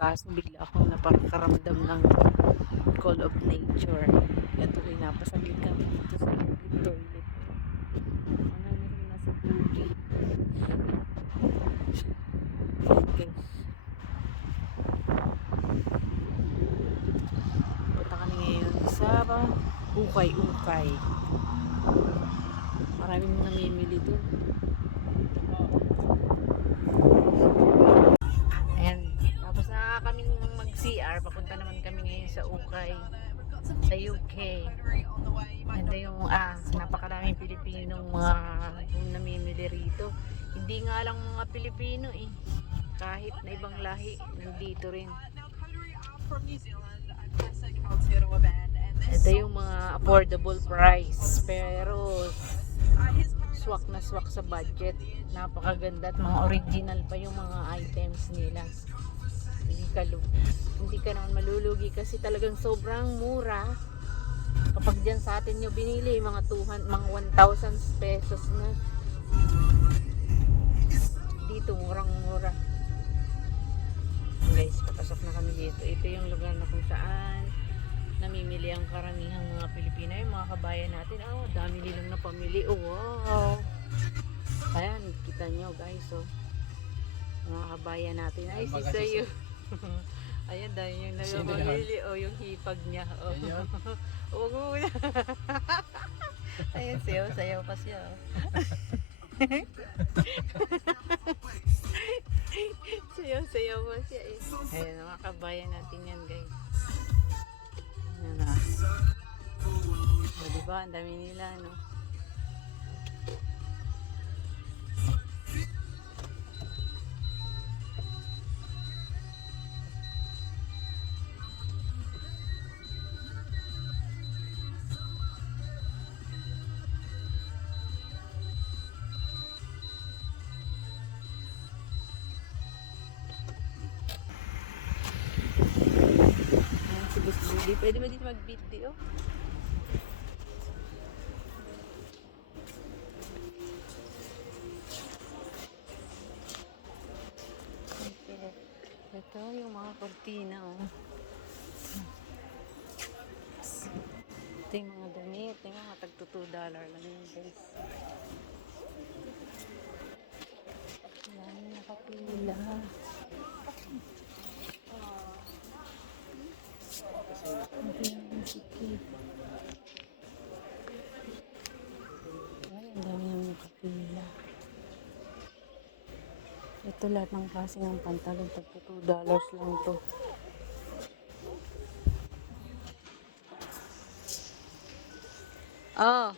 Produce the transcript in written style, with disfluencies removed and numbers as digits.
kaso bigla akong napakaramdam ng call of nature. Kaya tuloy napasaglit kami dito sa public toilet. Ano na rin nasa tubig. Okay. Punta kami ngayon sa Ukay-Ukay. Maraming namimili doon. Ayan. Tapos na kaming mag-CR. Papunta naman kami ngayon sa Ukay. Sa UK. Ganda yung napakaraming Pilipinong mga namimili rito. Hindi nga lang mga Pilipino eh. Kahit na ibang lahi nandito rin. Ito yung mga affordable price pero swak na swak sa budget. Napakaganda at mga original pa yung mga items nila. Hindi ka naman malulugi kasi talagang sobrang mura. Kapag dyan sa atin nyo binili mga 1,000 pesos na, dito murang mura. Guys, papasok na kami dito. Ito yung lugar na kung saan namimili ang karamihang mga Pilipino, yung mga kabayan natin. Oh, dami nilang napamili. Oh, wow. Ayan, kita nyo guys, oh. Mga kabayan natin. Ay, si Sayo. Ayan, dahil yung nagpamili. Oh, yung hipag niya. Oh. Huwag mo na. Ayan, sayaw pa siya. Oh. Sayaw pa siya eh. Ayan, mga kabayan natin yan guys. Ayan na. O, diba? Ang dami nila, no? Ayan, si Boss Budi. Pwede ba dito mag-video? Ito yung mga kortina, oh. Ito yung mga damit. Yung mga tagto $2 lang yun, guys. Ayan, nakapila. Ayan, sige. Ayan, ang dami yung nakapila. Ito lahat ng klase ng pantalon. Tagto $2 lang to. Oh.